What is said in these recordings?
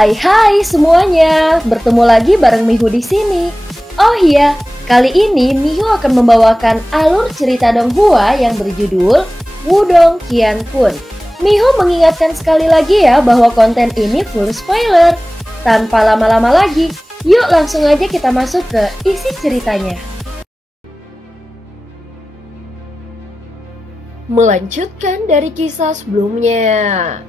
Hai semuanya, bertemu lagi bareng Mihu di sini. Oh iya, kali ini Mihu akan membawakan alur cerita Donghua yang berjudul Wudong Qiankun. Mihu mengingatkan sekali lagi ya bahwa konten ini full spoiler. Tanpa lama-lama lagi, yuk langsung aja kita masuk ke isi ceritanya. Melanjutkan dari kisah sebelumnya.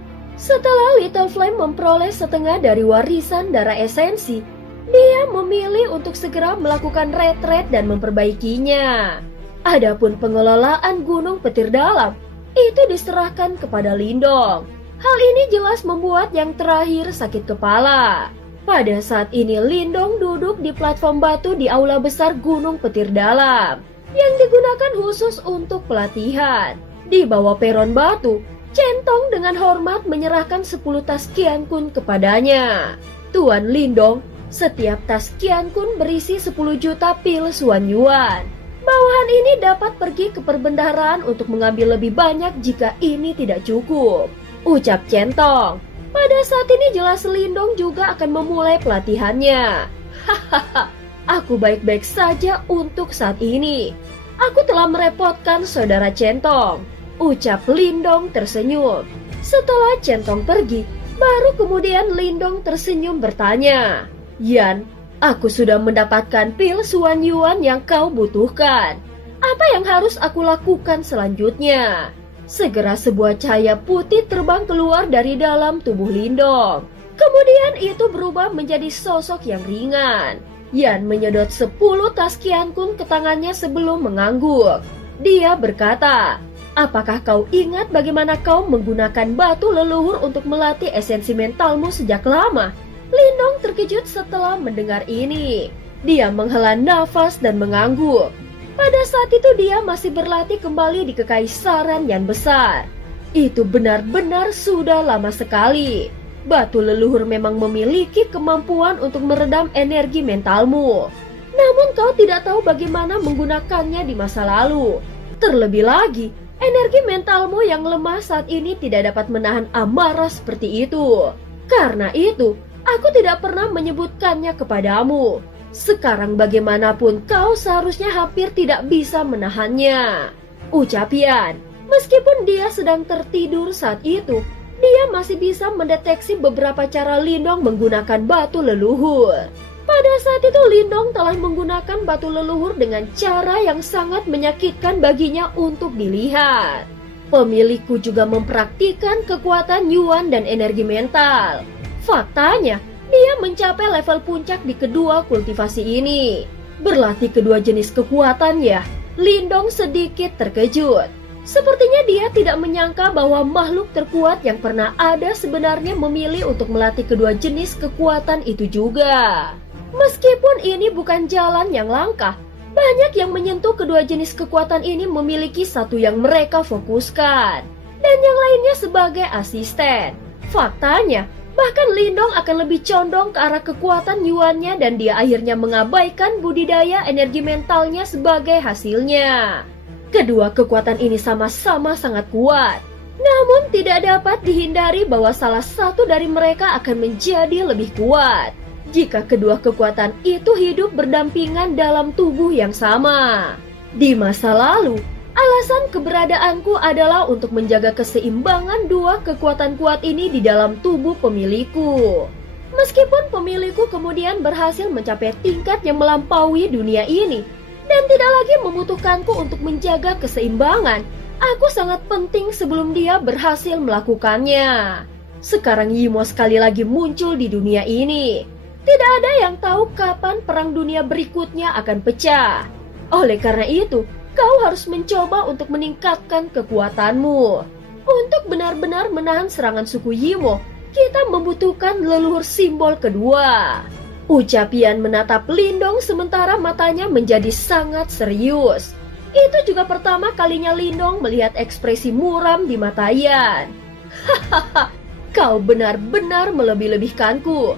Setelah Little Flame memperoleh setengah dari warisan darah esensi, dia memilih untuk segera melakukan retret dan memperbaikinya. Adapun pengelolaan Gunung Petir Dalam, itu diserahkan kepada Lindong. Hal ini jelas membuat yang terakhir sakit kepala. Pada saat ini Lindong duduk di platform batu di aula besar Gunung Petir Dalam, yang digunakan khusus untuk pelatihan. Di bawah peron batu, Centong dengan hormat menyerahkan 10 tas Qiankun kepadanya. Tuan Lindong, setiap tas Qiankun berisi 10 juta pil Xuan Yuan. Bawahan ini dapat pergi ke perbendaharaan untuk mengambil lebih banyak jika ini tidak cukup, ucap Centong. Pada saat ini jelas Lindong juga akan memulai pelatihannya. Hahaha, aku baik-baik saja untuk saat ini. Aku telah merepotkan saudara Centong, ucap Lindong tersenyum. Setelah Centong pergi, baru kemudian Lindong tersenyum bertanya, Yan, aku sudah mendapatkan pil Xuan Yuan yang kau butuhkan. Apa yang harus aku lakukan selanjutnya? Segera sebuah cahaya putih terbang keluar dari dalam tubuh Lindong. Kemudian itu berubah menjadi sosok yang ringan. Yan menyedot 10 tas Qiankun ke tangannya sebelum mengangguk. Dia berkata, apakah kau ingat bagaimana kau menggunakan batu leluhur untuk melatih esensi mentalmu sejak lama? Lindong terkejut setelah mendengar ini. Dia menghela nafas dan mengangguk. Pada saat itu dia masih berlatih kembali di kekaisaran yang besar. Itu benar-benar sudah lama sekali. Batu leluhur memang memiliki kemampuan untuk meredam energi mentalmu. Namun kau tidak tahu bagaimana menggunakannya di masa lalu. Terlebih lagi, energi mentalmu yang lemah saat ini tidak dapat menahan amarah seperti itu. Karena itu, aku tidak pernah menyebutkannya kepadamu. Sekarang bagaimanapun kau seharusnya hampir tidak bisa menahannya, ucap Yan. Meskipun dia sedang tertidur saat itu, dia masih bisa mendeteksi beberapa cara Lindong menggunakan batu leluhur. Pada saat itu Lindong telah menggunakan batu leluhur dengan cara yang sangat menyakitkan baginya untuk dilihat. Pemilikku juga mempraktikkan kekuatan Yuan dan energi mental. Faktanya, dia mencapai level puncak di kedua kultivasi ini. Berlatih kedua jenis kekuatan ya, Lindong sedikit terkejut. Sepertinya dia tidak menyangka bahwa makhluk terkuat yang pernah ada sebenarnya memilih untuk melatih kedua jenis kekuatan itu juga. Meskipun ini bukan jalan yang langka, banyak yang menyentuh kedua jenis kekuatan ini memiliki satu yang mereka fokuskan, dan yang lainnya sebagai asisten. Faktanya, bahkan Lindong akan lebih condong ke arah kekuatan Yuannya dan dia akhirnya mengabaikan budidaya energi mentalnya sebagai hasilnya. Kedua kekuatan ini sama-sama sangat kuat, namun tidak dapat dihindari bahwa salah satu dari mereka akan menjadi lebih kuat jika kedua kekuatan itu hidup berdampingan dalam tubuh yang sama. Di masa lalu, alasan keberadaanku adalah untuk menjaga keseimbangan dua kekuatan kuat ini di dalam tubuh pemilikku. Meskipun pemilikku kemudian berhasil mencapai tingkat yang melampaui dunia ini, dan tidak lagi membutuhkanku untuk menjaga keseimbangan, aku sangat penting sebelum dia berhasil melakukannya. Sekarang Yimo sekali lagi muncul di dunia ini. Tidak ada yang tahu kapan perang dunia berikutnya akan pecah. Oleh karena itu, kau harus mencoba untuk meningkatkan kekuatanmu. Untuk benar-benar menahan serangan suku Yimo, kita membutuhkan leluhur simbol kedua. Ucap Yan menatap Lindong sementara matanya menjadi sangat serius. Itu juga pertama kalinya Lindong melihat ekspresi muram di mata Yan. Hahaha, kau benar-benar melebih-lebihkanku.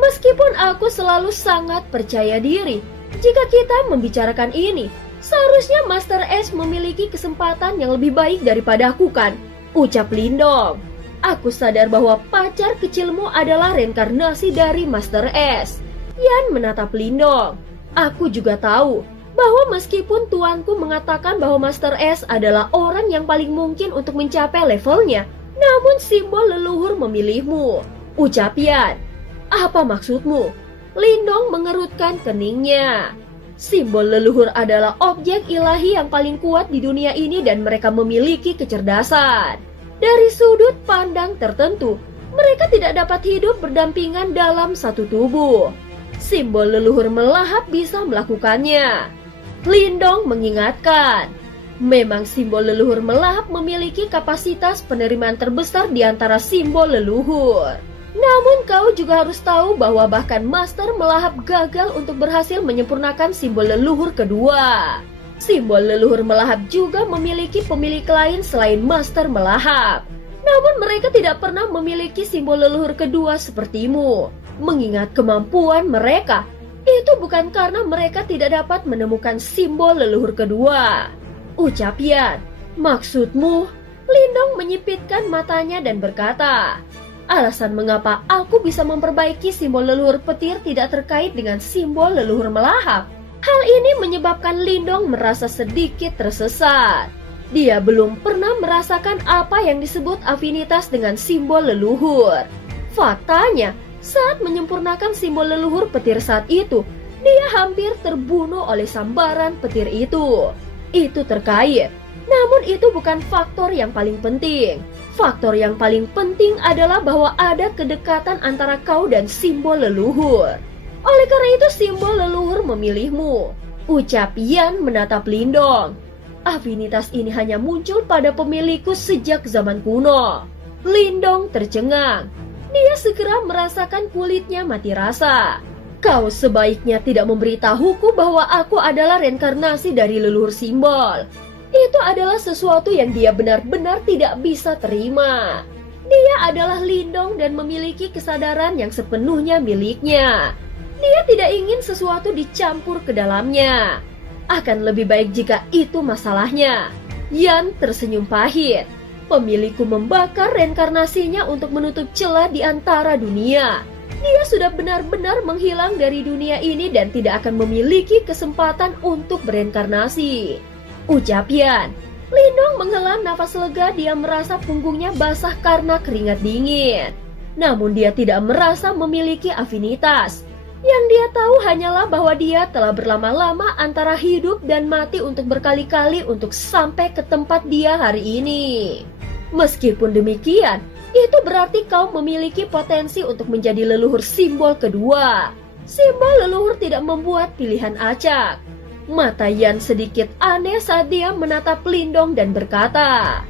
Meskipun aku selalu sangat percaya diri, jika kita membicarakan ini, seharusnya Master S memiliki kesempatan yang lebih baik daripada aku kan? Ucap Lindong. Aku sadar bahwa pacar kecilmu adalah reinkarnasi dari Master S. Yan menatap Lindong. Aku juga tahu bahwa meskipun tuanku mengatakan bahwa Master S adalah orang yang paling mungkin untuk mencapai levelnya, namun simbol leluhur memilihmu. Ucap Yan. Apa maksudmu? Lindong mengerutkan keningnya. Simbol leluhur adalah objek ilahi yang paling kuat di dunia ini dan mereka memiliki kecerdasan. Dari sudut pandang tertentu, mereka tidak dapat hidup berdampingan dalam satu tubuh. Simbol leluhur melahap bisa melakukannya. Lindong mengingatkan, memang simbol leluhur melahap memiliki kapasitas penerimaan terbesar di antara simbol leluhur. Namun kau juga harus tahu bahwa bahkan Master melahap gagal untuk berhasil menyempurnakan simbol leluhur kedua. Simbol leluhur melahap juga memiliki pemilik lain selain Master melahap. Namun mereka tidak pernah memiliki simbol leluhur kedua sepertimu. Mengingat kemampuan mereka, itu bukan karena mereka tidak dapat menemukan simbol leluhur kedua. Ucap Yan. Maksudmu? Lindong menyipitkan matanya dan berkata, alasan mengapa aku bisa memperbaiki simbol leluhur petir tidak terkait dengan simbol leluhur melahap. Hal ini menyebabkan Lindong merasa sedikit tersesat. Dia belum pernah merasakan apa yang disebut afinitas dengan simbol leluhur. Faktanya, saat menyempurnakan simbol leluhur petir saat itu, dia hampir terbunuh oleh sambaran petir itu. Itu terkait. Namun itu bukan faktor yang paling penting. Faktor yang paling penting adalah bahwa ada kedekatan antara kau dan simbol leluhur. Oleh karena itu simbol leluhur memilihmu. Ucap Yan menatap Lindong. Afinitas ini hanya muncul pada pemilikku sejak zaman kuno. Lindong tercengang. Dia segera merasakan kulitnya mati rasa. Kau sebaiknya tidak memberitahuku bahwa aku adalah reinkarnasi dari leluhur simbol. Itu adalah sesuatu yang dia benar-benar tidak bisa terima. Dia adalah Lindong dan memiliki kesadaran yang sepenuhnya miliknya. Dia tidak ingin sesuatu dicampur ke dalamnya. Akan lebih baik jika itu masalahnya. Yan tersenyum pahit. Pemilikku membakar reinkarnasinya untuk menutup celah di antara dunia. Dia sudah benar-benar menghilang dari dunia ini dan tidak akan memiliki kesempatan untuk bereinkarnasi. Ucap Yan. Lindong menghela nafas lega, dia merasa punggungnya basah karena keringat dingin. Namun dia tidak merasa memiliki afinitas. Yang dia tahu hanyalah bahwa dia telah berlama-lama antara hidup dan mati untuk berkali-kali untuk sampai ke tempat dia hari ini. Meskipun demikian, itu berarti kau memiliki potensi untuk menjadi leluhur simbol kedua. Simbol leluhur tidak membuat pilihan acak. Mata Yan sedikit aneh saat dia menatap Lindong dan berkata,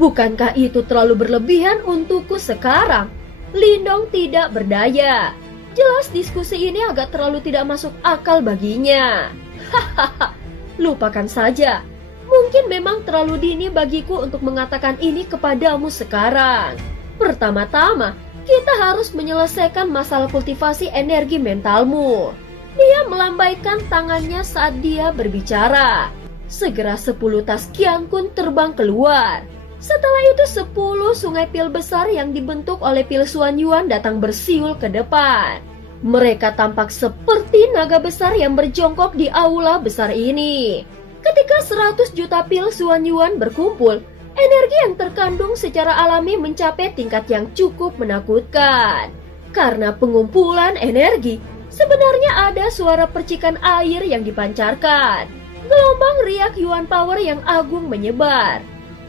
bukankah itu terlalu berlebihan untukku sekarang? Lindong tidak berdaya. Jelas diskusi ini agak terlalu tidak masuk akal baginya. Hahaha, lupakan saja. Mungkin memang terlalu dini bagiku untuk mengatakan ini kepadamu sekarang. Pertama-tama, kita harus menyelesaikan masalah kultivasi energi mentalmu. Dia melambaikan tangannya saat dia berbicara. Segera 10 tas Qiankun terbang keluar. Setelah itu 10 sungai pil besar yang dibentuk oleh pil Xuan Yuan datang bersiul ke depan. Mereka tampak seperti naga besar yang berjongkok di aula besar ini. Ketika 100 juta pil Xuan Yuan berkumpul, energi yang terkandung secara alami mencapai tingkat yang cukup menakutkan. Karena pengumpulan energi, sebenarnya ada suara percikan air yang dipancarkan. Gelombang riak Yuan Power yang agung menyebar.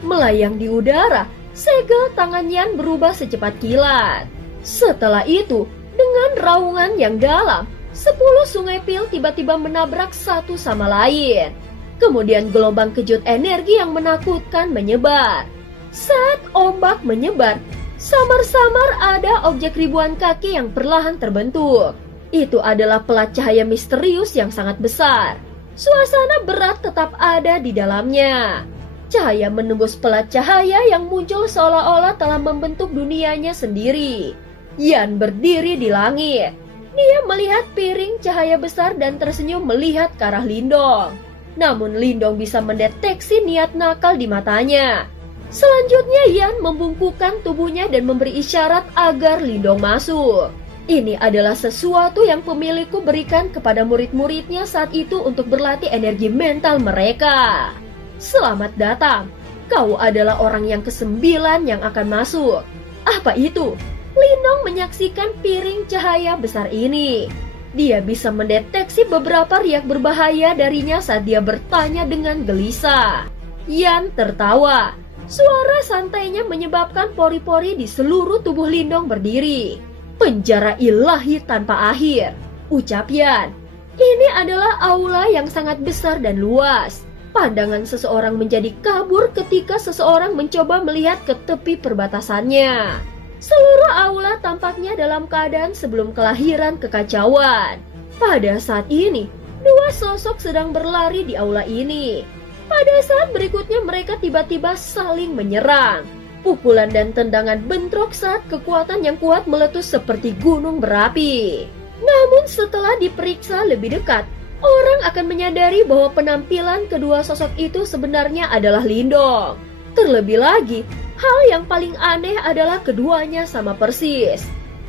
Melayang di udara, segel tangan Yan berubah secepat kilat. Setelah itu, dengan raungan yang dalam, 10 sungai pil tiba-tiba menabrak satu sama lain. Kemudian gelombang kejut energi yang menakutkan menyebar. Saat ombak menyebar, samar-samar ada objek ribuan kaki yang perlahan terbentuk. Itu adalah pelat cahaya misterius yang sangat besar. Suasana berat tetap ada di dalamnya. Cahaya menembus pelat cahaya yang muncul seolah-olah telah membentuk dunianya sendiri. Yan berdiri di langit. Dia melihat piring cahaya besar dan tersenyum melihat ke arah Lindong. Namun Lindong bisa mendeteksi niat nakal di matanya. Selanjutnya Yan membungkukkan tubuhnya dan memberi isyarat agar Lindong masuk. Ini adalah sesuatu yang pemilikku berikan kepada murid-muridnya saat itu untuk berlatih energi mental mereka. Selamat datang, kau adalah orang yang ke-9 yang akan masuk. Apa itu? Lindong menyaksikan piring cahaya besar ini. Dia bisa mendeteksi beberapa riak berbahaya darinya saat dia bertanya dengan gelisah. Yan tertawa. Suara santainya menyebabkan pori-pori di seluruh tubuh Lindong berdiri. Penjara ilahi tanpa akhir, ucap Yan. Ini adalah aula yang sangat besar dan luas. Pandangan seseorang menjadi kabur ketika seseorang mencoba melihat ke tepi perbatasannya. Seluruh aula tampaknya dalam keadaan sebelum kelahiran kekacauan. Pada saat ini, dua sosok sedang berlari di aula ini. Pada saat berikutnya mereka tiba-tiba saling menyerang. Pukulan dan tendangan bentrok saat kekuatan yang kuat meletus seperti gunung berapi. Namun setelah diperiksa lebih dekat, orang akan menyadari bahwa penampilan kedua sosok itu sebenarnya adalah Lindong. Terlebih lagi, hal yang paling aneh adalah keduanya sama persis.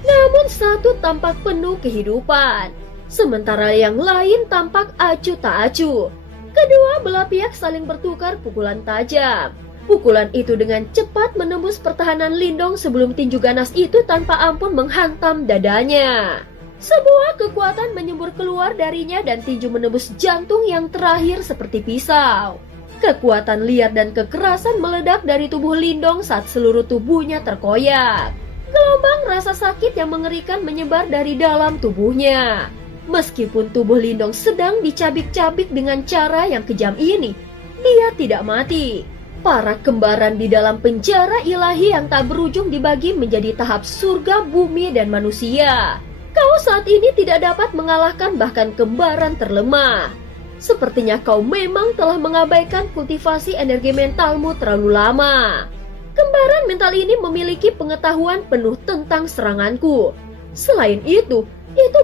Namun satu tampak penuh kehidupan, sementara yang lain tampak acuh tak acuh. Kedua belah pihak saling bertukar pukulan tajam. Pukulan itu dengan cepat menembus pertahanan Lindong sebelum tinju ganas itu tanpa ampun menghantam dadanya. Sebuah kekuatan menyembur keluar darinya dan tinju menembus jantung yang terakhir seperti pisau. Kekuatan liar dan kekerasan meledak dari tubuh Lindong saat seluruh tubuhnya terkoyak. Gelombang rasa sakit yang mengerikan menyebar dari dalam tubuhnya. Meskipun tubuh Lindong sedang dicabik-cabik dengan cara yang kejam ini, dia tidak mati. Para kembaran di dalam penjara ilahi yang tak berujung dibagi menjadi tahap surga, bumi, dan manusia. Kau saat ini tidak dapat mengalahkan bahkan kembaran terlemah. Sepertinya kau memang telah mengabaikan kultivasi energi mentalmu terlalu lama. Kembaran mental ini memiliki pengetahuan penuh tentang seranganku. Selain itu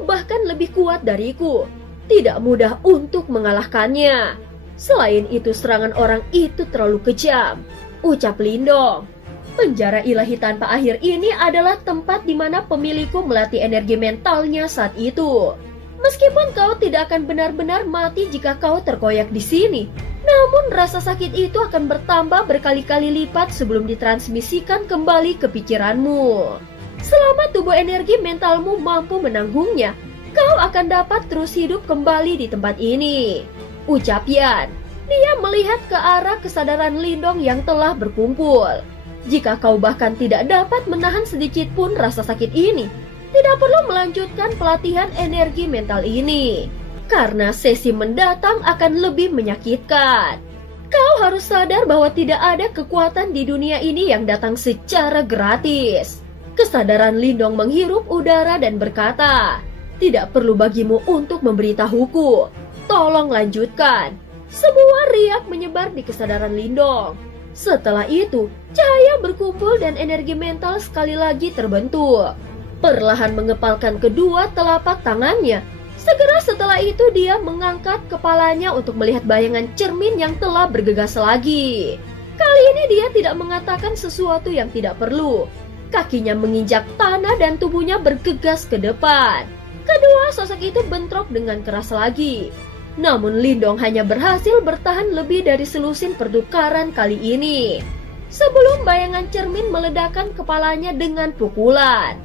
bahkan lebih kuat dariku. Tidak mudah untuk mengalahkannya. Selain itu serangan orang itu terlalu kejam, ucap Lindong. Penjara ilahi tanpa akhir ini adalah tempat di mana pemilikku melatih energi mentalnya saat itu. Meskipun kau tidak akan benar-benar mati jika kau terkoyak di sini, namun rasa sakit itu akan bertambah berkali-kali lipat sebelum ditransmisikan kembali ke pikiranmu. Selama tubuh energi mentalmu mampu menanggungnya, kau akan dapat terus hidup kembali di tempat ini, ucap Yan. Dia melihat ke arah kesadaran Lindong yang telah berkumpul. Jika kau bahkan tidak dapat menahan sedikit pun rasa sakit ini, tidak perlu melanjutkan pelatihan energi mental ini, karena sesi mendatang akan lebih menyakitkan. Kau harus sadar bahwa tidak ada kekuatan di dunia ini yang datang secara gratis. Kesadaran Lindong menghirup udara dan berkata, tidak perlu bagimu untuk memberitahuku. Tolong lanjutkan. Sebuah riak menyebar di kesadaran Lindong. Setelah itu, cahaya berkumpul dan energi mental sekali lagi terbentuk. Perlahan mengepalkan kedua telapak tangannya. Segera setelah itu dia mengangkat kepalanya untuk melihat bayangan cermin yang telah bergegas lagi. Kali ini dia tidak mengatakan sesuatu yang tidak perlu. Kakinya menginjak tanah dan tubuhnya bergegas ke depan. Kedua sosok itu bentrok dengan keras lagi. Namun Lindong hanya berhasil bertahan lebih dari selusin pertukaran kali ini. Sebelum bayangan cermin meledakkan kepalanya dengan pukulan.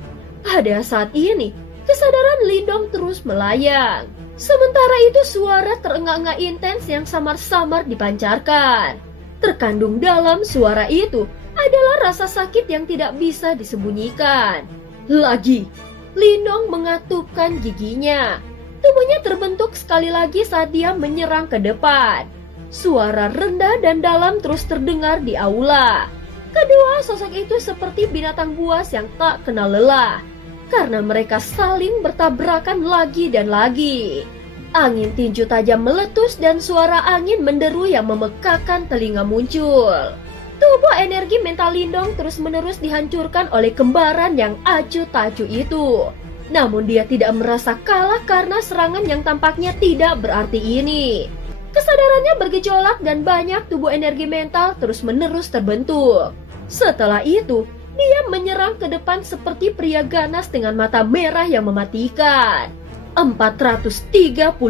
Pada saat ini, kesadaran Lindong terus melayang. Sementara itu suara terengah-engah intens yang samar-samar dipancarkan. Terkandung dalam suara itu adalah rasa sakit yang tidak bisa disembunyikan. Lagi, Lindong mengatupkan giginya. Tubuhnya terbentuk sekali lagi saat dia menyerang ke depan. Suara rendah dan dalam terus terdengar di aula. Kedua sosok itu seperti binatang buas yang tak kenal lelah, karena mereka saling bertabrakan lagi dan lagi. Angin tinju tajam meletus dan suara angin menderu yang memekakan telinga muncul. Tubuh energi mental Lindong terus-menerus dihancurkan oleh kembaran yang acuh tak acuh itu. Namun dia tidak merasa kalah karena serangan yang tampaknya tidak berarti ini. Kesadarannya bergejolak dan banyak tubuh energi mental terus-menerus terbentuk. Setelah itu, dia menyerang ke depan seperti pria ganas dengan mata merah yang mematikan. 435.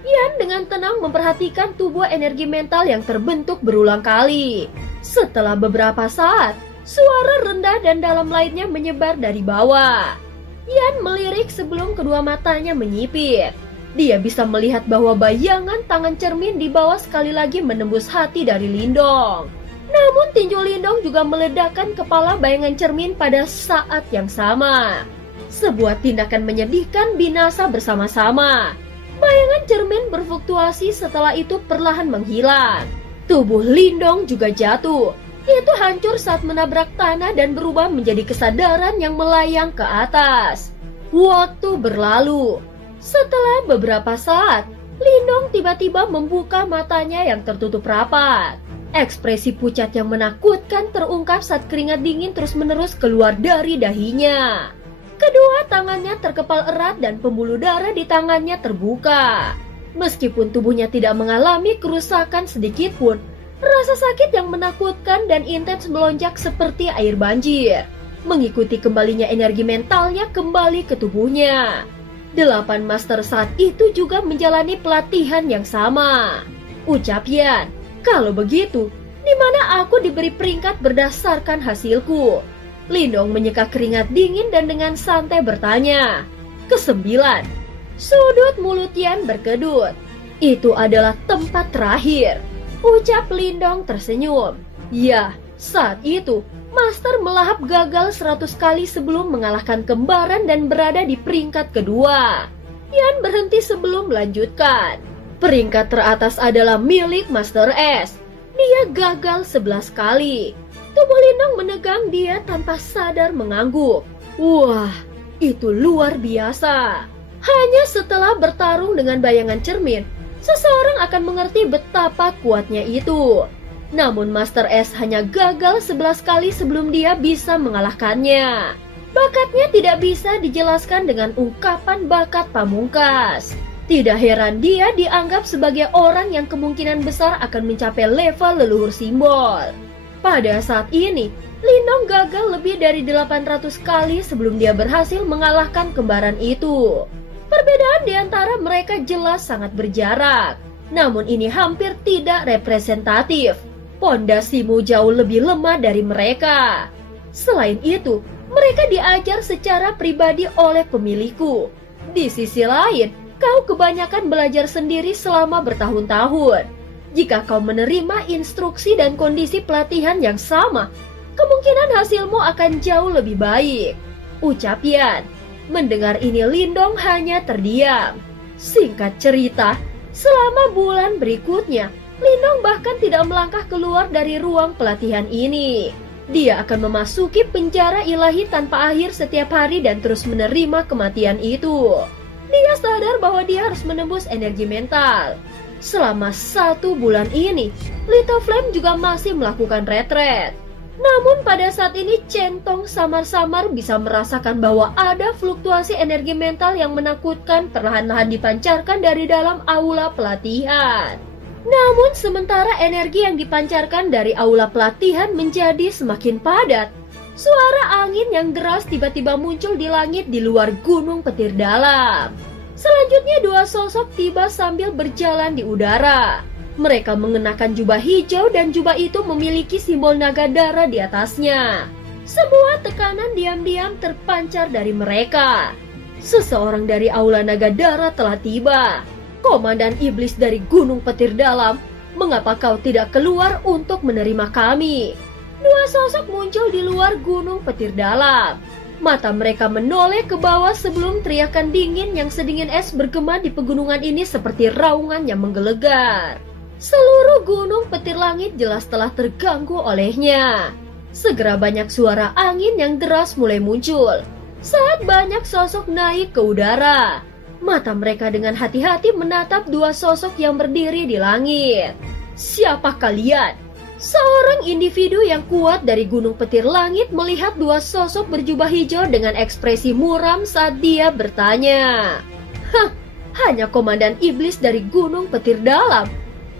Yan dengan tenang memperhatikan tubuh energi mental yang terbentuk berulang kali. Setelah beberapa saat, suara rendah dan dalam lainnya menyebar dari bawah. Yan melirik sebelum kedua matanya menyipit. Dia bisa melihat bahwa bayangan tangan cermin di bawah sekali lagi menembus hati dari Lindong. Namun tinju Lindong juga meledakkan kepala bayangan cermin pada saat yang sama. Sebuah tindakan menyedihkan binasa bersama-sama. Bayangan cermin berfluktuasi setelah itu perlahan menghilang. Tubuh Lindong juga jatuh. Itu hancur saat menabrak tanah dan berubah menjadi kesadaran yang melayang ke atas. Waktu berlalu. Setelah beberapa saat, Lindong tiba-tiba membuka matanya yang tertutup rapat. Ekspresi pucat yang menakutkan terungkap saat keringat dingin terus-menerus keluar dari dahinya. Kedua tangannya terkepal erat dan pembuluh darah di tangannya terbuka. Meskipun tubuhnya tidak mengalami kerusakan sedikit pun, rasa sakit yang menakutkan dan intens melonjak seperti air banjir, mengikuti kembalinya energi mentalnya kembali ke tubuhnya. 8 master saat itu juga menjalani pelatihan yang sama. Ucap Yan, kalau begitu, di mana aku diberi peringkat berdasarkan hasilku? Lindong menyeka keringat dingin dan dengan santai bertanya. 9. Sudut mulut Yan berkedut. Itu adalah tempat terakhir. Ucap Lindong tersenyum. Ya, saat itu, Master melahap gagal 100 kali sebelum mengalahkan kembaran dan berada di peringkat kedua. Yan berhenti sebelum melanjutkan. Peringkat teratas adalah milik Master S. Dia gagal 11 kali. Tubuh Lindong menegang dia tanpa sadar mengangguk. Wah, itu luar biasa. Hanya setelah bertarung dengan bayangan cermin, seseorang akan mengerti betapa kuatnya itu. Namun Master S hanya gagal 11 kali sebelum dia bisa mengalahkannya. Bakatnya tidak bisa dijelaskan dengan ungkapan bakat pamungkas. Tidak heran dia dianggap sebagai orang yang kemungkinan besar akan mencapai level leluhur simbol. Pada saat ini, Lindong gagal lebih dari 800 kali sebelum dia berhasil mengalahkan kembaran itu. Perbedaan di antara mereka jelas sangat berjarak. Namun ini hampir tidak representatif. Pondasimu jauh lebih lemah dari mereka. Selain itu, mereka diajar secara pribadi oleh pemilikku. Di sisi lain, kau kebanyakan belajar sendiri selama bertahun-tahun. Jika kau menerima instruksi dan kondisi pelatihan yang sama, kemungkinan hasilmu akan jauh lebih baik. Ucap Yan. Mendengar ini Lindong hanya terdiam. Singkat cerita, selama bulan berikutnya, Lindong bahkan tidak melangkah keluar dari ruang pelatihan ini. Dia akan memasuki penjara ilahi tanpa akhir setiap hari dan terus menerima kematian itu. Dia sadar bahwa dia harus menembus energi mental. Selama 1 bulan ini, Little Flame juga masih melakukan retret. Namun pada saat ini Centong samar-samar bisa merasakan bahwa ada fluktuasi energi mental yang menakutkan perlahan-lahan dipancarkan dari dalam aula pelatihan. Namun sementara energi yang dipancarkan dari aula pelatihan menjadi semakin padat, suara angin yang deras tiba-tiba muncul di langit di luar Gunung Petir Dalam. Selanjutnya 2 sosok tiba sambil berjalan di udara. Mereka mengenakan jubah hijau dan jubah itu memiliki simbol naga dara di atasnya. Sebuah tekanan diam-diam terpancar dari mereka. Seseorang dari aula naga dara telah tiba. Komandan iblis dari Gunung Petir Dalam, mengapa kau tidak keluar untuk menerima kami? 2 sosok muncul di luar Gunung Petir Dalam. Mata mereka menoleh ke bawah sebelum teriakan dingin yang sedingin es bergema di pegunungan ini seperti raungan yang menggelegar. Seluruh gunung petir langit jelas telah terganggu olehnya. Segera banyak suara angin yang deras mulai muncul saat banyak sosok naik ke udara. Mata mereka dengan hati-hati menatap 2 sosok yang berdiri di langit. Siapa kalian? Seorang individu yang kuat dari Gunung Petir Langit melihat 2 sosok berjubah hijau dengan ekspresi muram saat dia bertanya. Hah, hanya komandan iblis dari Gunung Petir Dalam.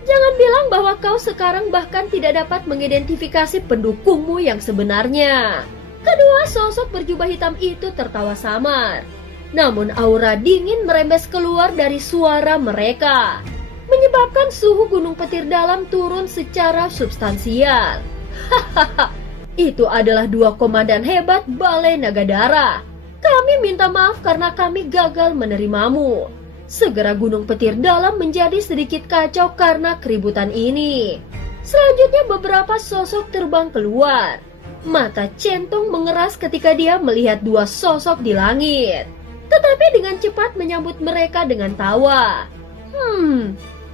Jangan bilang bahwa kau sekarang bahkan tidak dapat mengidentifikasi pendukungmu yang sebenarnya. Kedua sosok berjubah hitam itu tertawa samar. Namun aura dingin merembes keluar dari suara mereka, menyebabkan suhu Gunung Petir Dalam turun secara substansial. Hahaha, itu adalah dua komandan hebat Balai Naga Darah. Kami minta maaf karena kami gagal menerimamu. Segera Gunung Petir Dalam menjadi sedikit kacau karena keributan ini. Selanjutnya beberapa sosok terbang keluar. Mata Centong mengeras ketika dia melihat dua sosok di langit, tetapi dengan cepat menyambut mereka dengan tawa.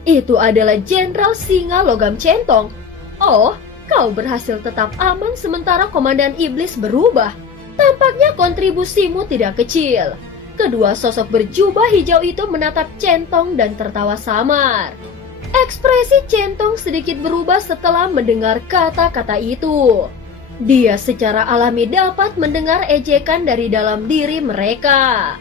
Itu adalah Jenderal Singa Logam Centong. Oh, kau berhasil tetap aman sementara Komandan Iblis berubah. Tampaknya kontribusimu tidak kecil. Kedua sosok berjubah hijau itu menatap Centong dan tertawa samar. Ekspresi Centong sedikit berubah setelah mendengar kata-kata itu. Dia secara alami dapat mendengar ejekan dari dalam diri mereka.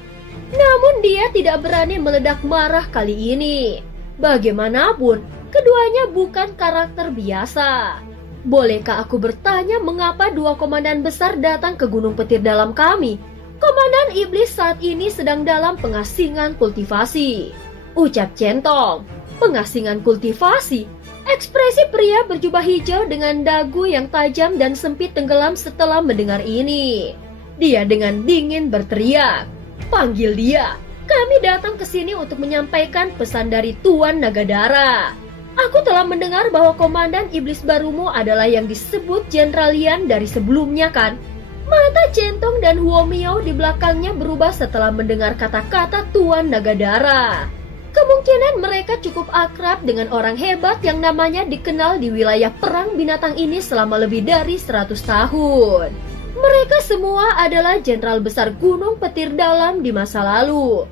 Namun dia tidak berani meledak marah kali ini. Bagaimanapun, keduanya bukan karakter biasa. Bolehkah aku bertanya mengapa dua komandan besar datang ke Gunung Petir Dalam kami? Komandan Iblis saat ini sedang dalam pengasingan kultivasi, ucap Centong. Pengasingan kultivasi? Ekspresi pria berjubah hijau dengan dagu yang tajam dan sempit tenggelam setelah mendengar ini. Dia dengan dingin berteriak, "Panggil dia! Kami datang ke sini untuk menyampaikan pesan dari Tuan Naga Darah. Aku telah mendengar bahwa komandan iblis barumu adalah yang disebut Jenderal Lian dari sebelumnya, kan?" Mata Centong dan Huomio di belakangnya berubah setelah mendengar kata-kata Tuan Naga Darah. Kemungkinan mereka cukup akrab dengan orang hebat yang namanya dikenal di wilayah perang binatang ini selama lebih dari 100 tahun. Mereka semua adalah jenderal besar Gunung Petir Dalam di masa lalu.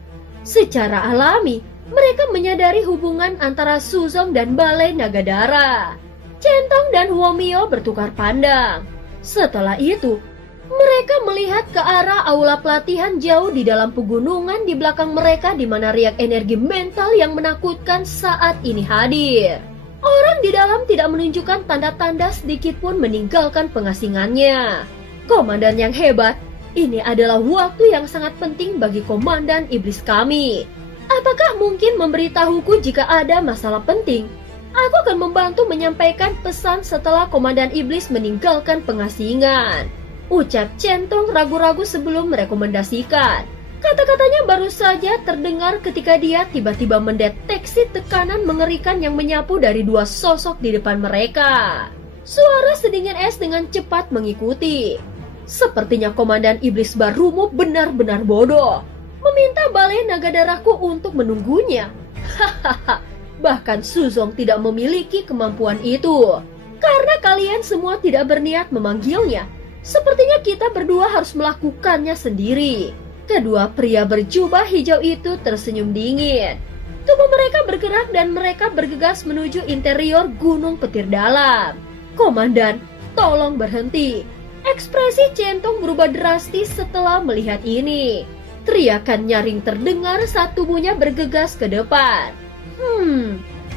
Secara alami, mereka menyadari hubungan antara Suzong dan Balai Naga Darah. Centong dan Huomio bertukar pandang. Setelah itu, mereka melihat ke arah aula pelatihan jauh di dalam pegunungan di belakang mereka di mana riak energi mental yang menakutkan saat ini hadir. Orang di dalam tidak menunjukkan tanda-tanda sedikit pun meninggalkan pengasingannya. Komandan yang hebat, ini adalah waktu yang sangat penting bagi komandan iblis kami. Apakah mungkin memberitahuku jika ada masalah penting? Aku akan membantu menyampaikan pesan setelah komandan iblis meninggalkan pengasingan, ucap Centong ragu-ragu sebelum merekomendasikan. Kata-katanya baru saja terdengar ketika dia tiba-tiba mendeteksi tekanan mengerikan yang menyapu dari dua sosok di depan mereka. Suara sedingin es dengan cepat mengikuti. Sepertinya komandan iblis barumu benar-benar bodoh. Meminta Balai Naga Darahku untuk menunggunya. Hahaha, bahkan Suzong tidak memiliki kemampuan itu. Karena kalian semua tidak berniat memanggilnya, sepertinya kita berdua harus melakukannya sendiri. Kedua pria berjubah hijau itu tersenyum dingin. Tubuh mereka bergerak dan mereka bergegas menuju interior Gunung Petir Dalam. Komandan, tolong berhenti. Ekspresi Centong berubah drastis setelah melihat ini. Teriakan nyaring terdengar saat tubuhnya bergegas ke depan.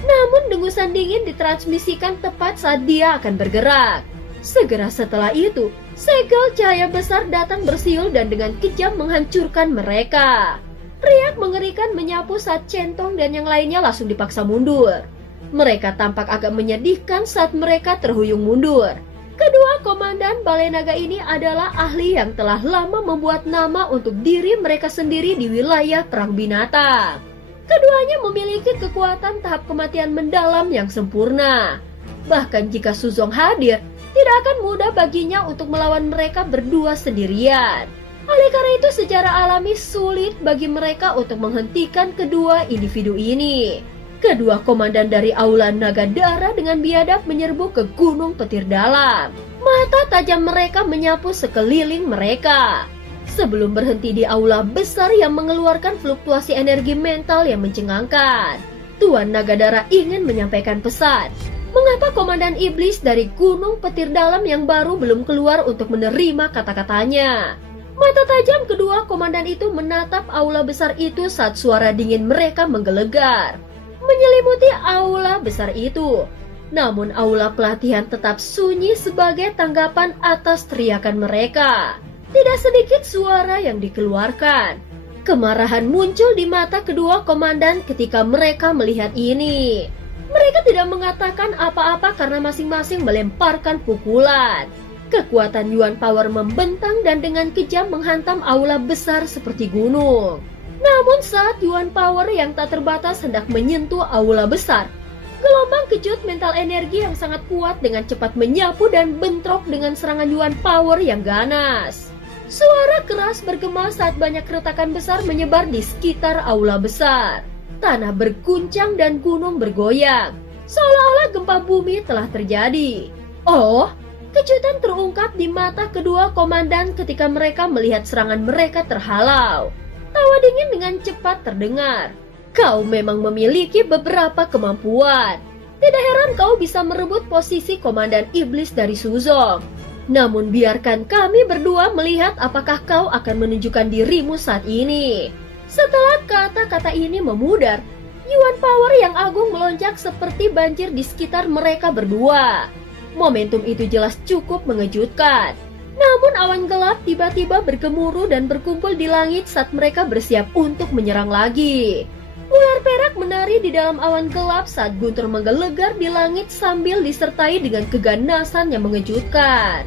Namun dengusan dingin ditransmisikan tepat saat dia akan bergerak. Segera setelah itu, segel cahaya besar datang bersiul dan dengan kejam menghancurkan mereka. Riak mengerikan menyapu saat Centong dan yang lainnya langsung dipaksa mundur. Mereka tampak agak menyedihkan saat mereka terhuyung mundur. Kedua komandan Balai Naga ini adalah ahli yang telah lama membuat nama untuk diri mereka sendiri di wilayah perang binatang. Keduanya memiliki kekuatan tahap kematian mendalam yang sempurna. Bahkan jika Suzong hadir, tidak akan mudah baginya untuk melawan mereka berdua sendirian. Oleh karena itu secara alami sulit bagi mereka untuk menghentikan kedua individu ini. Kedua komandan dari Aula Naga Darah dengan biadab menyerbu ke Gunung Petir Dalam. Mata tajam mereka menyapu sekeliling mereka. Sebelum berhenti di aula besar yang mengeluarkan fluktuasi energi mental yang mencengangkan, Tuan Naga Darah ingin menyampaikan pesan. Mengapa komandan iblis dari Gunung Petir Dalam yang baru belum keluar untuk menerima kata-katanya? Mata tajam kedua komandan itu menatap aula besar itu saat suara dingin mereka menggelegar, menyelimuti aula besar itu. Namun aula pelatihan tetap sunyi sebagai tanggapan atas teriakan mereka. Tidak sedikit suara yang dikeluarkan. Kemarahan muncul di mata kedua komandan ketika mereka melihat ini. Mereka tidak mengatakan apa-apa karena masing-masing melemparkan pukulan. Kekuatan Yuan Power membentang dan dengan kejam menghantam aula besar seperti gunung. Namun saat Yuan Power yang tak terbatas hendak menyentuh aula besar, gelombang kejut mental energi yang sangat kuat dengan cepat menyapu dan bentrok dengan serangan Yuan Power yang ganas. Suara keras bergema saat banyak retakan besar menyebar di sekitar aula besar. Tanah berguncang dan gunung bergoyang, seolah-olah gempa bumi telah terjadi. Oh, kejutan terungkap di mata kedua komandan ketika mereka melihat serangan mereka terhalau. Tawa dingin dengan cepat terdengar. Kau memang memiliki beberapa kemampuan. Tidak heran kau bisa merebut posisi komandan iblis dari Suzong. Namun biarkan kami berdua melihat apakah kau akan menunjukkan dirimu saat ini. Setelah kata-kata ini memudar, Yuan Power yang agung melonjak seperti banjir di sekitar mereka berdua. Momentum itu jelas cukup mengejutkan. Namun awan gelap tiba-tiba bergemuruh dan berkumpul di langit saat mereka bersiap untuk menyerang lagi. Ular perak menari di dalam awan gelap saat guntur menggelegar di langit sambil disertai dengan keganasan yang mengejutkan.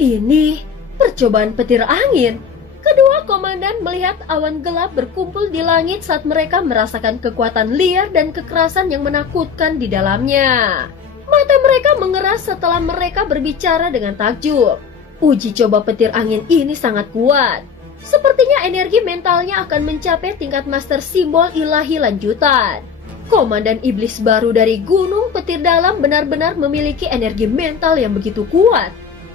Ini percobaan petir angin. Kedua komandan melihat awan gelap berkumpul di langit saat mereka merasakan kekuatan liar dan kekerasan yang menakutkan di dalamnya. Mata mereka mengeras setelah mereka berbicara dengan takjub. Uji coba petir angin ini sangat kuat. Sepertinya energi mentalnya akan mencapai tingkat master simbol ilahi lanjutan. Komandan iblis baru dari gunung petir dalam benar-benar memiliki energi mental yang begitu kuat.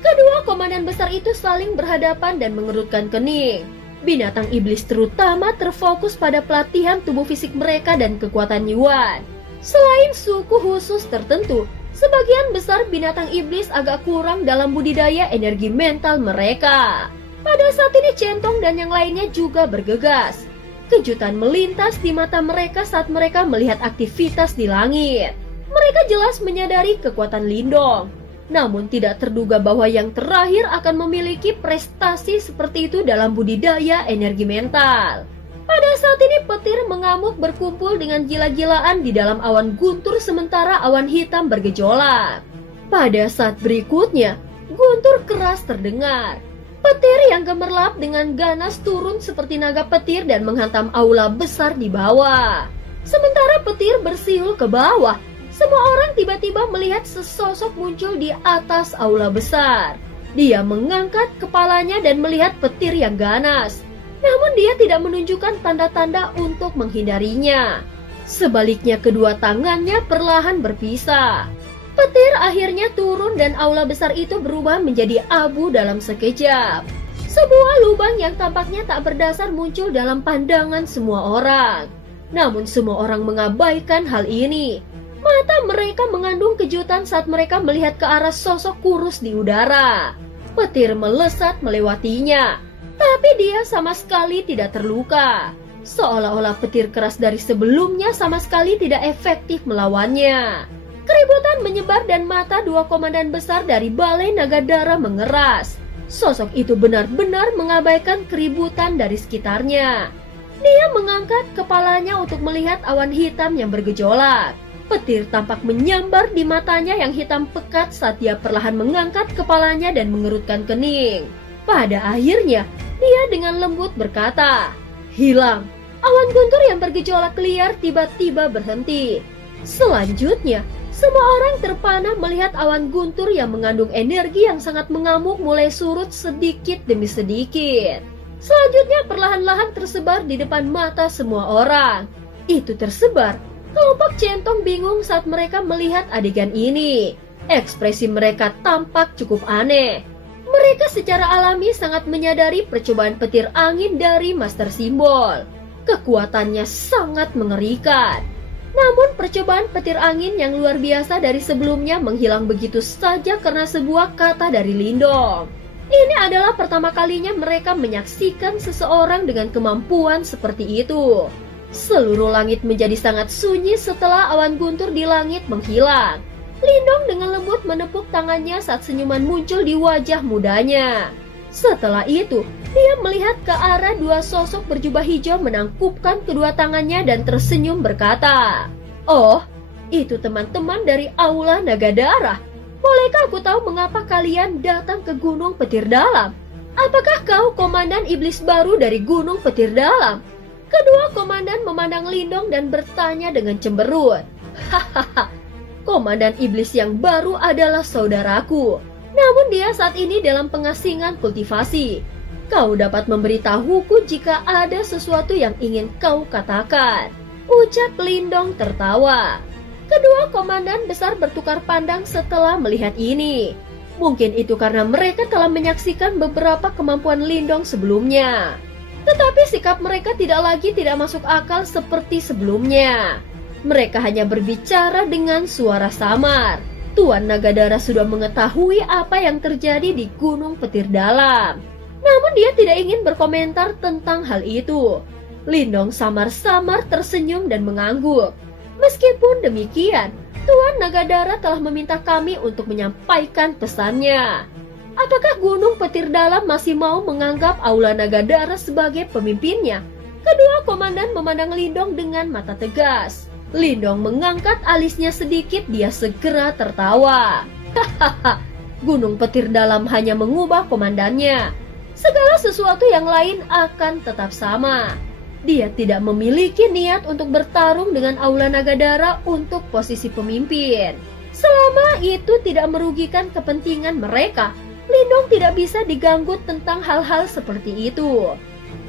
Kedua komandan besar itu saling berhadapan dan mengerutkan kening. Binatang iblis terutama terfokus pada pelatihan tubuh fisik mereka dan kekuatan Yuan. Selain suku khusus tertentu, sebagian besar binatang iblis agak kurang dalam budidaya energi mental mereka. Pada saat ini Centong dan yang lainnya juga bergegas. Kejutan melintas di mata mereka saat mereka melihat aktivitas di langit. Mereka jelas menyadari kekuatan Lindong. Namun tidak terduga bahwa yang terakhir akan memiliki prestasi seperti itu dalam budidaya energi mental. Pada saat ini petir mengamuk berkumpul dengan gila-gilaan di dalam awan guntur sementara awan hitam bergejolak. Pada saat berikutnya, guntur keras terdengar. Petir yang gemerlap dengan ganas turun seperti naga petir dan menghantam aula besar di bawah. Sementara petir bersiul ke bawah, semua orang tiba-tiba melihat sesosok muncul di atas aula besar. Dia mengangkat kepalanya dan melihat petir yang ganas. Namun dia tidak menunjukkan tanda-tanda untuk menghindarinya. Sebaliknya kedua tangannya perlahan berpisah. Petir akhirnya turun dan aula besar itu berubah menjadi abu dalam sekejap. Sebuah lubang yang tampaknya tak berdasar muncul dalam pandangan semua orang. Namun semua orang mengabaikan hal ini. Mata mereka mengandung kejutan saat mereka melihat ke arah sosok kurus di udara. Petir melesat melewatinya, tapi dia sama sekali tidak terluka. Seolah-olah petir keras dari sebelumnya sama sekali tidak efektif melawannya. Keributan menyebar dan mata dua komandan besar dari Balai Nagadara mengeras. Sosok itu benar-benar mengabaikan keributan dari sekitarnya. Dia mengangkat kepalanya untuk melihat awan hitam yang bergejolak. Petir tampak menyambar di matanya yang hitam pekat saat dia perlahan mengangkat kepalanya dan mengerutkan kening. Pada akhirnya, dia dengan lembut berkata, "Hilang." Awan guntur yang bergejolak liar tiba-tiba berhenti. Selanjutnya, semua orang terpana melihat awan guntur yang mengandung energi yang sangat mengamuk mulai surut sedikit demi sedikit. Selanjutnya perlahan-lahan tersebar di depan mata semua orang. Itu tersebar. Kelompok Centong bingung saat mereka melihat adegan ini. Ekspresi mereka tampak cukup aneh. Mereka secara alami sangat menyadari percobaan petir angin dari Master Simbol. Kekuatannya sangat mengerikan. Namun percobaan petir angin yang luar biasa dari sebelumnya menghilang begitu saja karena sebuah kata dari Lindong. Ini adalah pertama kalinya mereka menyaksikan seseorang dengan kemampuan seperti itu. Seluruh langit menjadi sangat sunyi setelah awan guntur di langit menghilang. Lindong dengan lembut menepuk tangannya saat senyuman muncul di wajah mudanya. Setelah itu, dia melihat ke arah dua sosok berjubah hijau menangkupkan kedua tangannya dan tersenyum berkata, "Oh, itu teman-teman dari Aula Naga Darah. Bolehkah aku tahu mengapa kalian datang ke Gunung Petir Dalam? Apakah kau komandan iblis baru dari Gunung Petir Dalam?" Kedua komandan memandang Lindong dan bertanya dengan cemberut. "Hahaha, komandan iblis yang baru adalah saudaraku. Namun dia saat ini dalam pengasingan kultivasi. Kau dapat memberitahuku jika ada sesuatu yang ingin kau katakan," ucap Lindong tertawa. Kedua komandan besar bertukar pandang setelah melihat ini. Mungkin itu karena mereka telah menyaksikan beberapa kemampuan Lindong sebelumnya. Tetapi sikap mereka tidak masuk akal seperti sebelumnya. Mereka hanya berbicara dengan suara samar. Tuan Nagadara sudah mengetahui apa yang terjadi di Gunung Petir Dalam. Namun dia tidak ingin berkomentar tentang hal itu. Lindong samar-samar tersenyum dan mengangguk. Meskipun demikian, Tuan Nagadara telah meminta kami untuk menyampaikan pesannya. Apakah Gunung Petir Dalam masih mau menganggap Aula Nagadara sebagai pemimpinnya? Kedua komandan memandang Lindong dengan mata tegas. Lindong mengangkat alisnya sedikit, dia segera tertawa. Hahaha, Gunung Petir Dalam hanya mengubah komandannya. Segala sesuatu yang lain akan tetap sama. Dia tidak memiliki niat untuk bertarung dengan Aula Nagadara untuk posisi pemimpin. Selama itu tidak merugikan kepentingan mereka, Lindong tidak bisa diganggu tentang hal-hal seperti itu.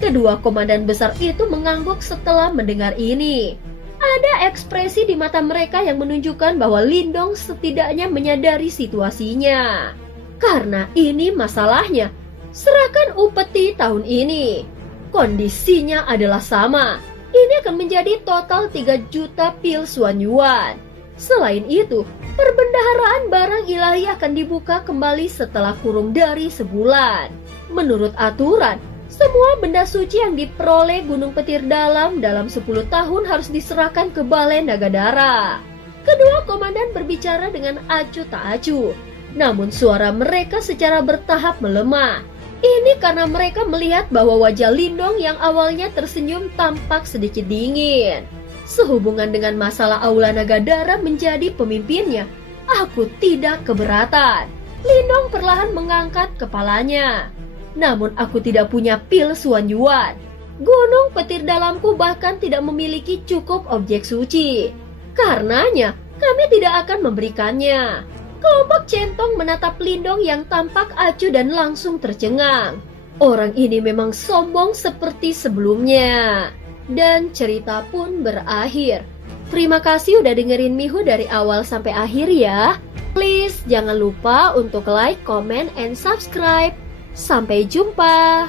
Kedua komandan besar itu mengangguk setelah mendengar ini. Ada ekspresi di mata mereka yang menunjukkan bahwa Lindong setidaknya menyadari situasinya. Karena ini masalahnya, serahkan upeti tahun ini. Kondisinya adalah sama. Ini akan menjadi total 3 juta pil Xuan Yuan. Selain itu, perbendaharaan barang ilahi akan dibuka kembali setelah kurung dari sebulan. Menurut aturan, semua benda suci yang diperoleh Gunung Petir Dalam 10 tahun harus diserahkan ke Balai Nagadara. Kedua komandan berbicara dengan acuh tak acuh. Namun suara mereka secara bertahap melemah. Ini karena mereka melihat bahwa wajah Lindong yang awalnya tersenyum tampak sedikit dingin. Sehubungan dengan masalah Aula Nagadara menjadi pemimpinnya, aku tidak keberatan. Lindong perlahan mengangkat kepalanya. Namun aku tidak punya pil Xuan Yuan. Gunung Petir Dalamku bahkan tidak memiliki cukup objek suci. Karenanya, kami tidak akan memberikannya. Kelompok centong menatap Lindong yang tampak acuh dan langsung tercengang. Orang ini memang sombong seperti sebelumnya. Dan cerita pun berakhir. Terima kasih udah dengerin Mihu dari awal sampai akhir ya. Please jangan lupa untuk like, comment, and subscribe. Sampai jumpa.